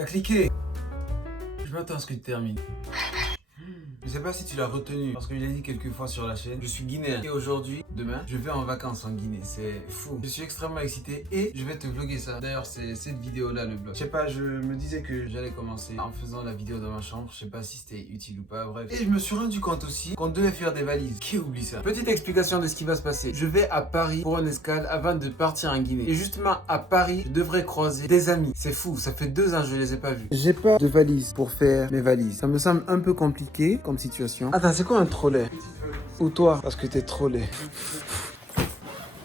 T'as cliqué. Je m'attends à ce que tu termines. Je sais pas si tu l'as retenu parce que je l'ai dit quelques fois sur la chaîne. Je suis guinéen et aujourd'hui, demain, je vais en vacances en Guinée. C'est fou. Je suis extrêmement excité et je vais te vlogger ça. D'ailleurs, c'est cette vidéo là le vlog. Je sais pas, je me disais que j'allais commencer en faisant la vidéo dans ma chambre. Je sais pas si c'était utile ou pas, bref. Et je me suis rendu compte aussi qu'on devait faire des valises. Qui oublie ça? Petite explication de ce qui va se passer. Je vais à Paris pour une escale avant de partir en Guinée. Et justement à Paris, je devrais croiser des amis. C'est fou, ça fait 2 ans que je les ai pas vus. J'ai pas de valise pour faire mes valises. Ça me semble un peu compliqué comme situation. Attends, c'est quoi un trolley? Ou toi? Parce que t'es trolley.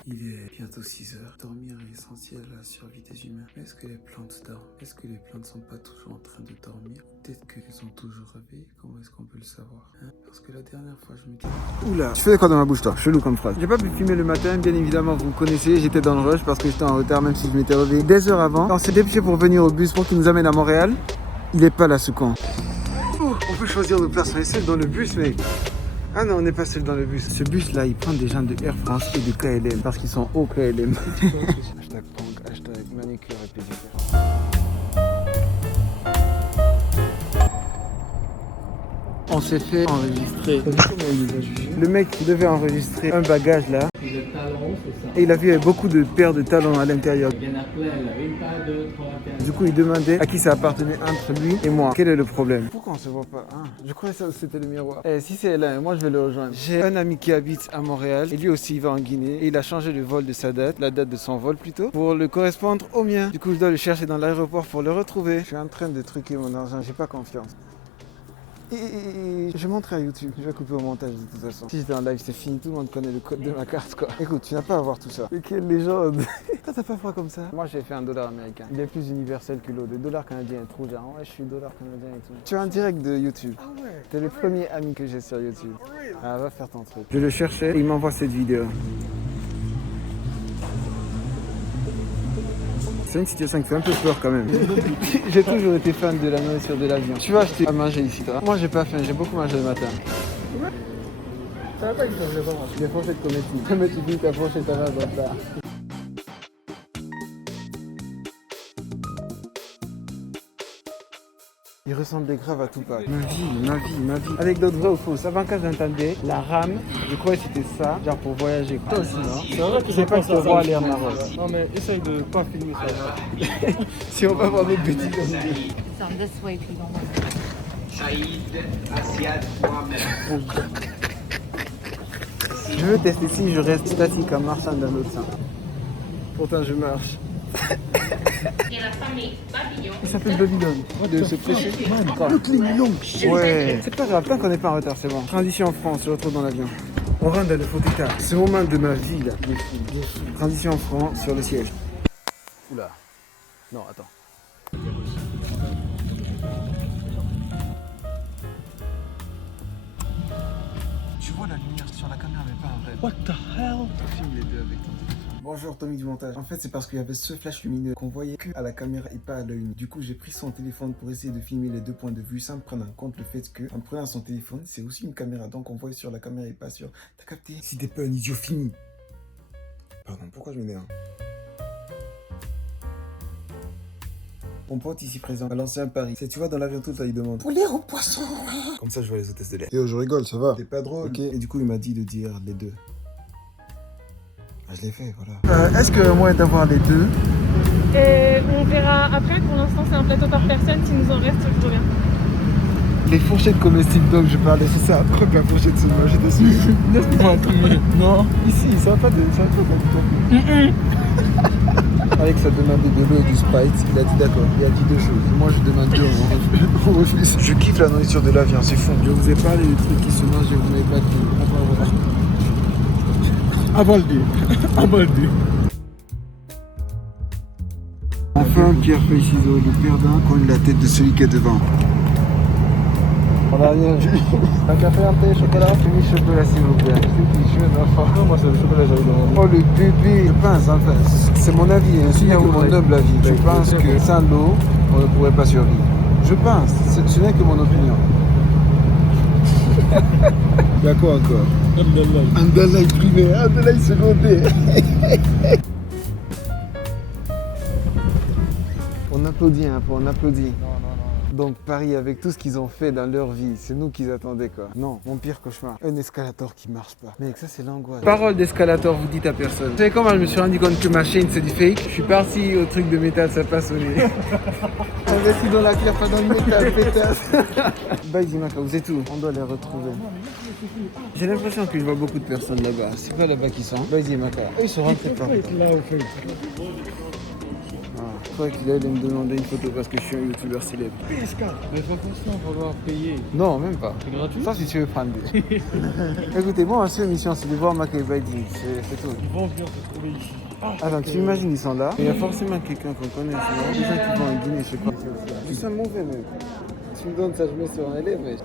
Il est bientôt 6 heures. Dormir est essentiel à la survie des humains. Mais est-ce que les plantes dorment? Est-ce que les plantes sont pas toujours en train de dormir? Peut-être qu'elles sont toujours réveillées. Comment est-ce qu'on peut le savoir, hein? Parce que la dernière fois, je me disais... Oula! Tu faisais quoi dans ma bouche, toi? Chelou comme phrase. J'ai pas pu filmer le matin, bien évidemment, vous me connaissez. J'étais dans le rush parce que j'étais en retard, même si je m'étais réveillé des heures avant. On s'est dépêché pour venir au bus pour qu'il nous amène à Montréal. Il est pas là, ce con. On peut choisir nos places, on est seul dans le bus, mec. Ah non, on n'est pas seul dans le bus. Ce bus-là, il prend des gens de Air France et de KLM parce qu'ils sont au KLM. Hashtag punk, hashtag manicure et pédicure. On s'est fait enregistrer. Comment il nous a jugé? Le mec qui devait enregistrer un bagage là. De talons, c'est ça. Et il a vu beaucoup de paires de talons à l'intérieur. Il y en a plein là. 1 paire, 2, 3, 4. Du coup, il demandait à qui ça appartenait entre lui et moi. Quel est le problème? Pourquoi on se voit pas? Je croyais que c'était le miroir. Si c'est là, moi je vais le rejoindre. J'ai un ami qui habite à Montréal et lui aussi il va en Guinée. Et il a changé le vol de sa date, la date de son vol plutôt, pour le correspondre au mien. Du coup, je dois le chercher dans l'aéroport pour le retrouver. Je suis en train de truquer mon argent, j'ai pas confiance. Et je montre à YouTube, je vais couper au montage de toute façon. Si j'étais en live, c'est fini, tout le monde connaît le code de ma carte quoi. Écoute, tu n'as pas à voir tout ça. Mais quelle légende. Toi t'as pas froid comme ça? Moi j'ai fait un dollar américain. Il est plus universel que l'autre. Le dollar canadien est trop genre, ouais je suis dollar canadien et tout. Tu es en direct de YouTube. Ah ouais. T'es le premier ami que j'ai sur YouTube. Ah va faire ton truc. Je le cherchais et il m'envoie cette vidéo. C'est une situation qui fait un peu peur quand même. J'ai toujours été fan de la nourriture de l'avion. Tu vas acheter à manger ici, toi? Moi, j'ai pas faim, j'ai beaucoup mangé le matin. Ça va pas que je vais pas manger. Des fourchettes comestibles. Jamais tu dis ta fourchette à main comme ça. Il ressemblait grave à Tupac. Ma vie. Anecdote vraie ou fausse? Avant quand j'entendais la rame, je croyais que c'était ça, genre pour voyager. Toi aussi, non? C'est vrai que Je sais pas que c'est roi l'air Maroc. Non mais essaye de pas filmer ça. Si on va voir notre bêtises. It's on this way if you don't want to. Saïd Assiad Mohamed. Je veux tester si je reste statique en marchant dans l'autre sens. Pourtant je marche. Et la famille Babillon. Il s'appelle Babylone. De se prêcher. Le clignon long. Ouais. C'est pas grave, tant qu'on n'est pas en retard, c'est bon. Transition en France, je retrouve dans l'avion. On rentre dans le faux état. Ce moment de ma vie là. Transition en France sur le siège. Oula. Non, attends. Tu vois la lumière sur la caméra mais pas en vrai. What the hell? Filme les deux avec ton téléphone. Bonjour Tommy du montage. En fait c'est parce qu'il y avait ce flash lumineux qu'on voyait que à la caméra et pas à l'œil nu. Du coup j'ai pris son téléphone pour essayer de filmer les deux points de vue sans prendre en compte le fait que en prenant son téléphone c'est aussi une caméra donc on voit sur la caméra et pas sur. T'as capté? Si t'es pas un idiot fini. Pardon, pourquoi je m'énerve? Mon pote ici présent a lancé un pari. C'est tu vois dans l'avion tout ça il demande poulet ou poisson? Comme ça je vois les hôtesses de l'air. Yo je rigole, ça va? T'es pas drôle? Ok. Et du coup il m'a dit de dire les deux. Ah, je l'ai fait, voilà. Est-ce qu'il y a moyen d'avoir les deux? Et on verra après, pour l'instant c'est un plateau par personne, s'il nous en reste je reviens. Les fourchettes comestibles donc je parlais, c'est ça. Pourquoi que la fourchette se mange dessus? Laisse-moi un truc. Non. Ici, ça va pas de Avec sa demande de l'eau et du Sprite, il a dit d'accord, il a dit deux choses. Moi je demande deux, on refuse. Je kiffe la nourriture de l'avion, c'est fou. Je vous ai parlé des trucs qui se mangent et vous n'avez pas dit. Avant le dé. Avant le dé. Enfin, pierre, feuille, ciseaux, le perdant colle la tête de celui qui est devant. On a rien vu. Un café, un thé, chocolat? Oui, chocolat s'il vous plaît. Je suis un enfant. Non, moi c'est le chocolat j'avais demandé. Oh le bébé. Je pense, enfin, c'est mon avis, hein. Ce n'est que mon humble avis. Je pense que sans l'eau, on ne pourrait pas survivre. Je pense, ce n'est que mon opinion. Il y a quoi encore? Andalai primaire, Andalai secondaire. On n'a applaudit un peu, on applaudit. Non, non, non. Donc Paris, avec tout ce qu'ils ont fait dans leur vie, c'est nous qu'ils attendaient quoi. Non, mon pire cauchemar, un escalator qui marche pas. Mec, ça c'est l'angoisse. Parole d'escalator, vous dites à personne. Vous savez comment je me suis rendu compte que ma chaîne c'est du fake? Je suis parti au truc de métal, ça passe au nez. Investi dans la pierre, pas dans le métal, pétasse. Bye Dimaka, vous êtes où? On doit les retrouver. J'ai l'impression que je vois beaucoup de personnes là-bas. C'est pas là-bas qu'ils sont. Bye Dimaka. Ils sont rentrés par là. Je crois qu'il allait me demander une photo parce que je suis un youtubeur célèbre. PS4. Mais pas pour ça, on va devoir payer. Non, même pas. C'est gratuit? Ça, si tu veux prendre. Écoutez, moi, ma seule mission, c'est de voir Maka et Baidi. C'est tout. Ils vont venir te trouver ici. Attends, tu imagines, ils sont là. Il y a forcément quelqu'un qu'on connaît. Des gens qui vont en Guinée, je sais pas. Je suis un mauvais, mec. Tu me donnes ça, je mets sur un élève, mec.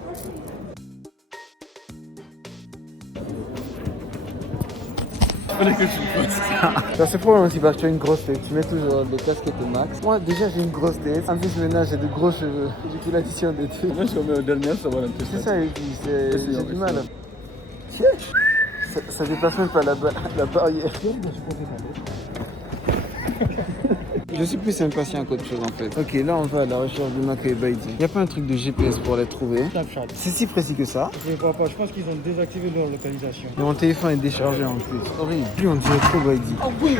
Ça c'est problème aussi parce que tu as une grosse tête, tu mets toujours des casquettes au max. Moi déjà j'ai une grosse tête, en plus maintenant j'ai de gros cheveux. Du coup l'addition des deux. Moi je suis au dernier, ça va l'impression. C'est ça, j'ai du mal. Ça dépasse même pas la barrière. Je suis plus impatient qu'autre chose en fait. Ok, là on va à la recherche de Maka et Baidi. Y a pas un truc de GPS pour les trouver? Snapchat. C'est si précis que ça? Je crois pas, je pense qu'ils ont désactivé leur localisation. Et mon téléphone est déchargé en plus. Horrible. Puis on dirait trop Baidi. Oh oui.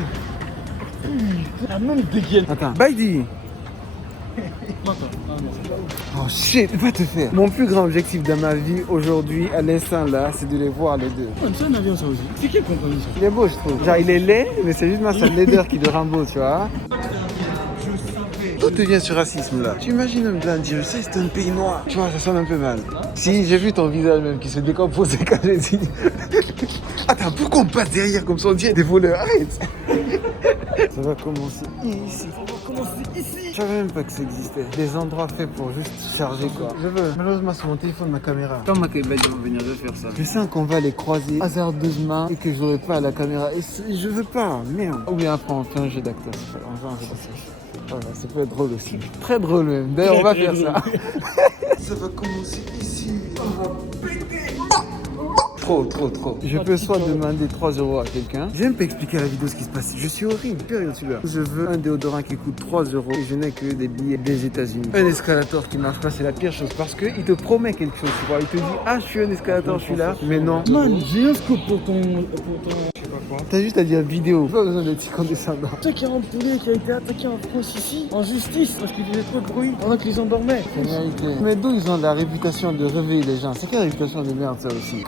La même dégaine. Attends, Baidi! Oh shit, va te faire. Mon plus grand objectif dans ma vie aujourd'hui, à l'instant là, c'est de les voir les deux. C'est un avion ça aussi. C'est quelle compagnie ça? Il est beau je trouve. Genre il est laid, mais c'est juste sa laideur qui le rend beau, tu vois. D'où te vient ce racisme là? Tu imagines un blanc dire ça c'est un pays noir. Tu vois, ça sonne un peu mal. Si, j'ai vu ton visage même qui se décomposait quand j'ai dit. Attends, pourquoi on passe derrière comme ça? On dirait des voleurs, arrête. Ça va commencer ici. Je savais même pas que ça existait. Des endroits faits pour juste charger quoi. Je veux. Malheureusement sur mon téléphone, ma caméra. Quand Maka et Baidi vont venir, je vais faire ça. Je sens qu'on va les croiser hasardeusement et que j'aurai pas la caméra. Et je veux pas, merde. Ou bien après on fait un jeu d'acteur. On fait un jeu d'acteur. Voilà, ça peut être drôle aussi. Très drôle même. D'ailleurs on va faire ça. Ça va commencer ici. On va péter. Trop. Je peux soit demander 3 € à quelqu'un. Je vais même pas expliquer à la vidéo ce qui se passe. Je suis horrible, pire youtubeur. Je veux un déodorant qui coûte 3 € et je n'ai que des billets des États-Unis. Un escalator qui marche pas, c'est la pire chose parce qu'il te promet quelque chose. Tu vois, il te dit ah je suis un escalator, je suis là, mais non. Man, j'ai un scoop pour ton je sais pas quoi. T'as juste à dire vidéo. Pas besoin de petits condescendants. Tu sais qu'il y a un poulet qui a été attaqué en France ici, en justice, parce qu'il faisait trop de bruit pendant qu'ils endormaient. C'est vérité. Mais d'où ils ont la réputation de réveiller les gens? C'est quelle réputation de merde ça aussi?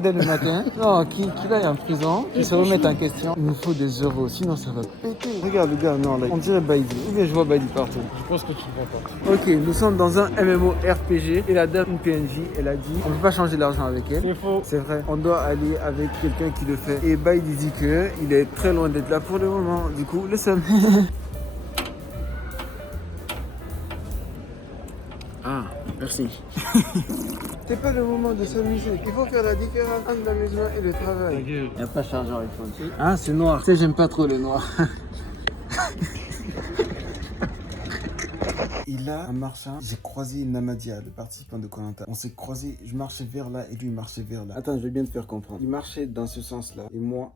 Dès le matin. Non, qui aille en prison, qui se remette en question. Il nous faut des euros, sinon ça va péter. Regarde le gars, non, là, on dirait Baidi. Ou bien je vois Baidi partout. Je pense que tu ne vois pas. Ok, nous sommes dans un MMORPG et la dame, une PNJ, elle a dit on ne peut pas changer l'argent avec elle. C'est faux. C'est vrai, on doit aller avec quelqu'un qui le fait. Et Baidi dit que il est très loin d'être là pour le moment. Du coup, le seum. Ah, merci. C'est pas le moment de s'amuser. Il faut faire la différence entre l'amusement et le travail. Il n'y a pas de chargeur iPhone. Ah, c'est noir. Tu sais, j'aime pas trop le noir. Et là, en marchant, j'ai croisé Namadia, le participant de Koh-Lanta. On s'est croisés, je marchais vers là et lui il marchait vers là. Attends, je vais bien te faire comprendre. Il marchait dans ce sens-là et moi...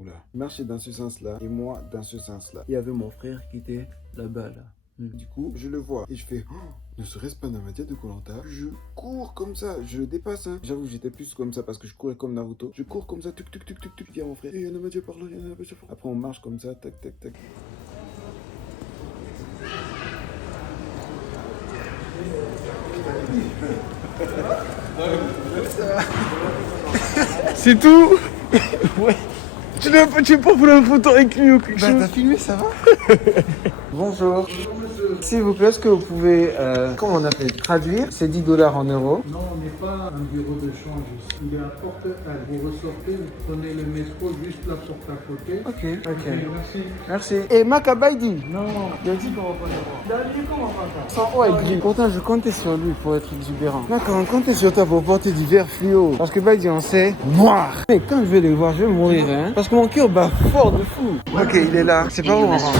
Oula. Il marchait dans ce sens-là et moi dans ce sens-là. Il y avait mon frère qui était là-bas, là. Du coup, je le vois et je fais oh, ne serait-ce pas Namadia de Koh-Lanta? Je cours comme ça, je le dépasse. Hein. J'avoue, j'étais plus comme ça parce que je courais comme Naruto. Je cours comme ça, tuc. Il y a mon frère. Il y a Namadia par là, il y a Namadia par là. Après, on marche comme ça, tac. C'est tout. Ouais. Tu veux pas prendre une photo avec lui ou quelque chose? T'as filmé, ça va? Bonjour. S'il vous plaît, est-ce que vous pouvez, comment on appelle, traduire ces 10 $ en euros? Non, on n'est pas un bureau de change. Il est à Porte-Halle. Vous ressortez, vous prenez le métro juste la porte à côté. Ok. Merci. Et Maka Baidi? Non, Il a dit qu'on va pas le voir. il a dit qu'on va pas ça. Sans haut et gris. Pourtant, je comptais sur lui pour être exubérant. Maka, on comptait sur toi pour porter du vert fluo. Parce que Baidi, on sait, noir. Mais quand je vais le voir, je vais mourir, hein. Parce que mon cœur bat fort de fou. Ok, il est là. C'est pas où on rentre.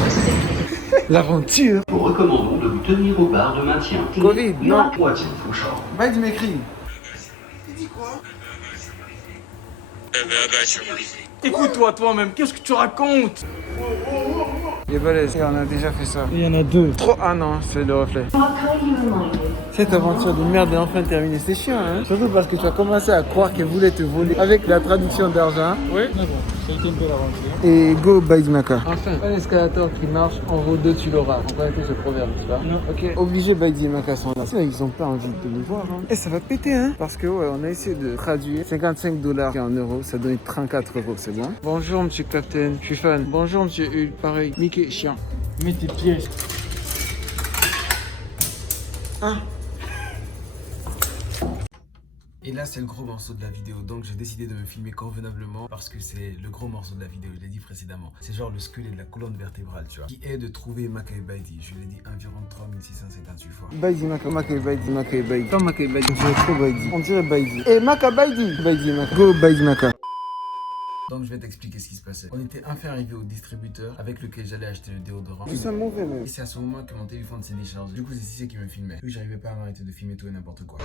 L'aventure. Nous recommandons de vous tenir aux barres de maintien. Covid, non. Baidi m'écrit. Il dit quoi? Écoute-toi toi-même, qu'est-ce que tu racontes? Il est balèze. Et on a déjà fait ça. Il y en a deux. Trop. Ah non, c'est le reflet. Cette aventure de merde est enfin terminée. C'est chiant, hein? Surtout parce que tu as commencé à croire qu'elle voulait te voler avec la traduction d'argent. Oui, d'accord. Ça a été une belle aventure. Et go by Maka. Enfin, un escalator qui marche, en vaut deux, tu l'auras. On connaît ce proverbe, n'est-ce pas? Non. Ok. Obligé by Maka sont là. Ils ont pas envie de me voir. Hein. Et ça va péter, hein? Parce que ouais, on a essayé de traduire 55 $ en euros, ça donne 34 €, c'est bon? Bonjour, monsieur Captain. Je suis fan. Bonjour, monsieur Hulk. Pareil. Mickey, chiant. Mets tes pièges. Ah. Et là c'est le gros morceau de la vidéo, donc j'ai décidé de me filmer convenablement parce que c'est le gros morceau de la vidéo, je l'ai dit précédemment. C'est genre le squelette de la colonne vertébrale, tu vois, qui est de trouver Maka et Baidi. Je l'ai dit environ 3658 fois. Baidi, Maka, Maka et Baidi, Maka et Baidi. Comme Maka et Baidi, on dirait trop Baidi. On dirait Baidi. Et Maka, Baidi. Baidi, Maka. Go, Baidi, Maka. Donc je vais t'expliquer ce qui se passait. On était enfin arrivé au distributeur avec lequel j'allais acheter le déodorant. C'est mauvais même. Et c'est à ce moment que mon téléphone s'est déchargé. Du coup c'est Cissé qui me filmait. Puis j'arrivais pas à m'arrêter de filmer tout et n'importe quoi.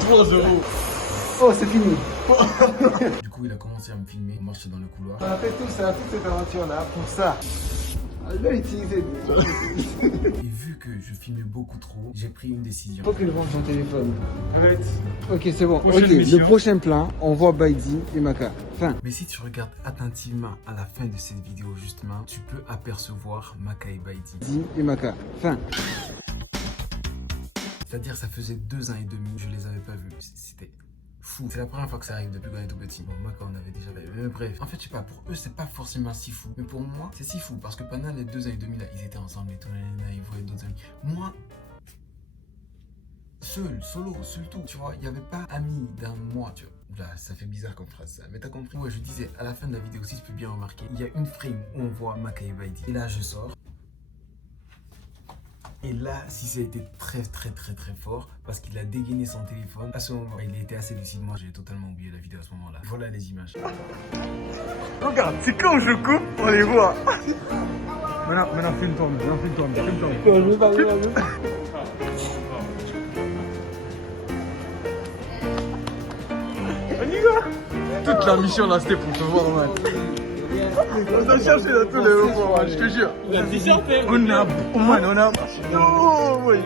3 €. Oh c'est fini. Du coup il a commencé à me filmer. On marchait dans le couloir. On a fait tout ça, toute cette aventure là pour ça. Je l'ai utilisé. Et vu que je filmais beaucoup trop, j'ai pris une décision. Faut qu'il range son téléphone. Arrête. Ok, c'est bon. Prochaine Ok, mission. le prochain plan, on voit Baidi et Maka. Fin. Mais si tu regardes attentivement à la fin de cette vidéo, justement, tu peux apercevoir Maka et Baidi. Baidi et Maka. Fin. C'est-à-dire, ça faisait 2 ans et demi, je les avais pas vus. C'était fou. C'est la première fois que ça arrive depuis qu'on est tout petit. Bon, moi, quand on avait déjà... Mais bref, en fait, je sais pas, pour eux, c'est pas forcément si fou. Mais pour moi, c'est si fou. Parce que pendant les 2 ans et demi, là, ils étaient ensemble et tout. Ils voyaient d'autres amis. Moi, seul, solo, seul tout. Tu vois, il n'y avait pas amis dans moi, tu vois. Là, ça fait bizarre comme phrase, ça. Mais t'as compris? Ouais, je disais, à la fin de la vidéo, si tu peux bien remarquer, il y a une frame où on voit Maka et Baidi. Et là, je sors. Et là, si ça a été très fort parce qu'il a dégainé son téléphone. À ce moment, il était assez lucide. Moi, j'ai totalement oublié la vidéo à ce moment-là. Voilà les images. Regarde, c'est quand je coupe, on les voit. Maintenant, filme-toi. Je vais pas Toute la mission là, c'était pour te voir, man. On t'a cherché dans tous les moments, je te jure. On a... Oh, oui.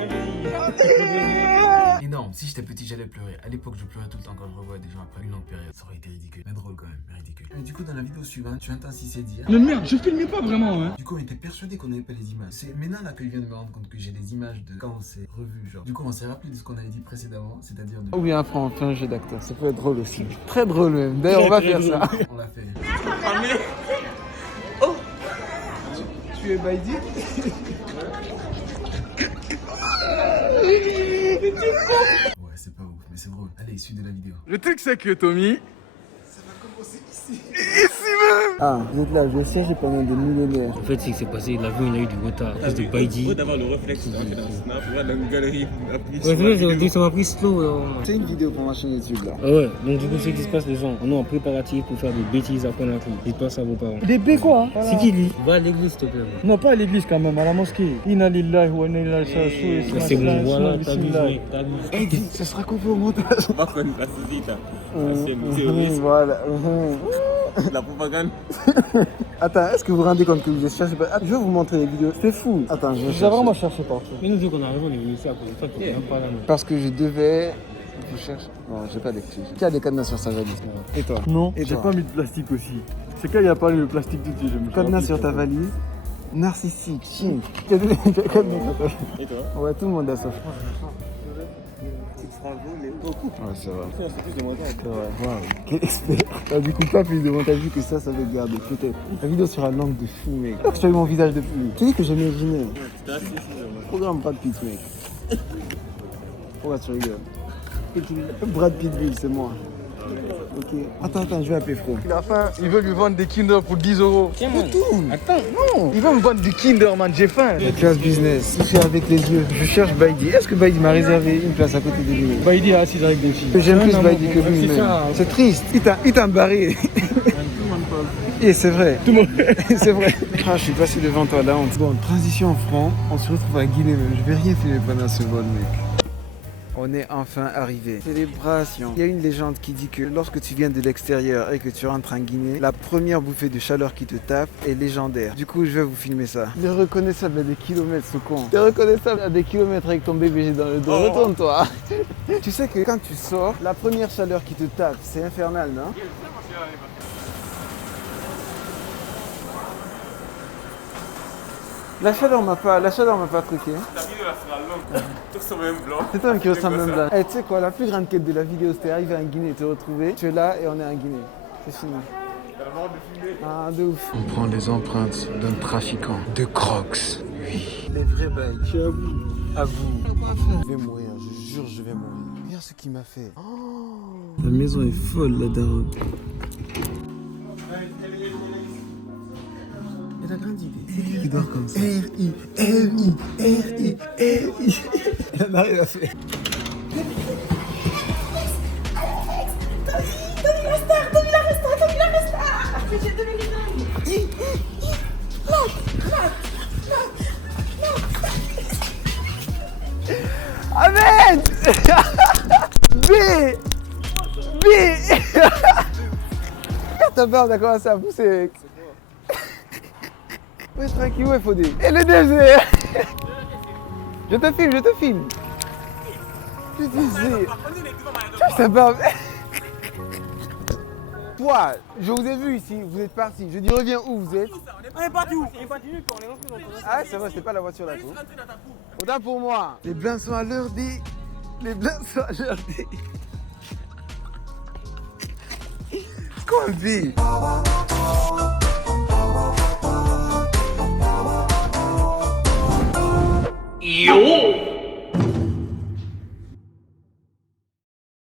Énorme. Si j'étais petit, j'allais pleurer. À l'époque, je pleurais tout le temps quand je revois des gens après une longue période. Ça aurait été ridicule. Mais drôle quand même, mais ridicule. Et du coup, dans la vidéo suivante, tu entends Cissé dire... Mais merde, je filmais pas vraiment, hein. Du coup, on était persuadé qu'on n'avait pas les images. C'est maintenant là que je viens de me rendre compte que j'ai les images de quand on s'est revu, genre. Du coup, on s'est rappelé de ce qu'on avait dit précédemment, c'est-à-dire de... Oui, on fait un jeu d'acteur. Ça peut être drôle aussi. Très drôle même. D'ailleurs, on va faire ça. On l'a fait. Oh, tu es Baidi? Ouais, c'est pas ouf, mais c'est drôle. Allez, suite de la vidéo. Le truc, c'est que Tommy... Ça va commencer ici. Ici même. Ah, vous êtes là, je vais chercher pendant des millénaires. En fait, ce qui s'est passé, l'avion il a eu du retard à cause de Baidi. Faut d'avoir le réflexe d'entrer dans le snap, voir dans une galerie. Ouais, c'est vrai, j'ai dit ça m'a pris slow. C'est une vidéo pour ma chaîne YouTube là. Ah ouais, donc du coup, ce qui se passe, les gens, on est en préparatif pour faire des bêtises après la crise. Dites pas ça à vos parents. Des B quoi? C'est qui lui? Va à l'église, s'il te plaît. Non, pas à l'église quand même, à la mosquée. Inna lillahi wa inna ilayhi raji'un. C'est bon, voilà, t'as vu, t'as vu. Eh, dis, ça sera coupé au montage. Pas qu'on passe vite. Voilà. La propagande. Attends, est-ce que vous vous rendez compte que vous cherchez pas? Je vais vous montrer les vidéos. C'est fou. Attends, je vais J'ai vraiment cherché partout. Mais nous, qu'on arrive, on est venu ici à cause de toi, tu même pas là. Parce que je devais... Je cherche... Non, j'ai pas d'électricité. Qui a des cadenas sur sa valise? Et toi? Non, et j'ai toi? pas mis de plastique aussi. C'est quand il n'y a pas le plastique tout de suite. Cadenas sur ta valise. Narcissique, chien. Cadenas sur ta valise. Et toi? Ouais, tout le monde a ça. Ouais, c'est vrai. C'est plus de montage. C'est vrai. Waouh, quel expert. T'as du coup pas plus de montage vu que ça va être gardé. Peut-être. La vidéo sera longue de fou, mec. Alors que je t'ai vu mon visage depuis. Tu dis que j'ai imaginé. Programme Brad Pitt, mec. Pourquoi tu rigoles? Brad Pittville, c'est moi. Ok. Attends, je vais appeler Fro. Il a faim, il veut lui vendre des Kinder pour 10 €. Tiens, man. Attends, non. Il veut me vendre du Kinder, man, j'ai faim. La classe business. Il fait avec les yeux. Je cherche Baidi. Est-ce que Baidi m'a réservé une place à côté de lui? Baidi est assis avec des filles. J'aime plus Baidi que lui C'est même. ça. C'est triste. Il t'a barré. Et c'est vrai. Tout le monde. C'est vrai. Ah, je suis passé devant toi, la honte. Bon, transition en franc. On se retrouve à Guinée même. Je vais rien filmer pendant ce vol, mec. On est enfin arrivé. Célébration. Il y a une légende qui dit que lorsque tu viens de l'extérieur et que tu rentres en Guinée, la première bouffée de chaleur qui te tape est légendaire. Du coup, je vais vous filmer ça. Il est reconnaissable à des kilomètres, ce con. Il est reconnaissable à des kilomètres avec ton bébé dans le dos. Retourne-toi. Tu sais que quand tu sors, la première chaleur qui te tape, c'est infernal, non? La chaleur m'a pas truqué. La vidéo là sera longue. Tu ressembles même blanc. C'est toi qui ressemble même blanc. Eh, tu sais quoi, la plus grande quête de la vidéo, c'était arriver en Guinée et te retrouver. Tu es là et on est en Guinée. C'est fini. T'as la mort de filmer. Ah, de ouf. On prend les empreintes d'un trafiquant de Crocs. Oui. Les vrais bails. Je suis à vous. À vous. Je vais mourir, je jure, je vais mourir. Regarde ce qu'il m'a fait. Oh, la maison est folle, la daronne. Elle a grande idée. C'est qui dort comme ça? R-I. Elle en arrive à faire. Amen. B. T'as peur, t'as commencé à pousser. Ouais, tranquille, ouais, Fodé. Et le deuxième. Je te filme. Je disais. Ça va. Toi, je vous ai vu ici, vous êtes parti. Je dis reviens où vous êtes. On est parti où? On est parti où quand on est rentré dans ton Ah c'est vrai, c'était pas la voiture là. Autant pour moi. Les blancs sont à l'heure des. Quoi, B?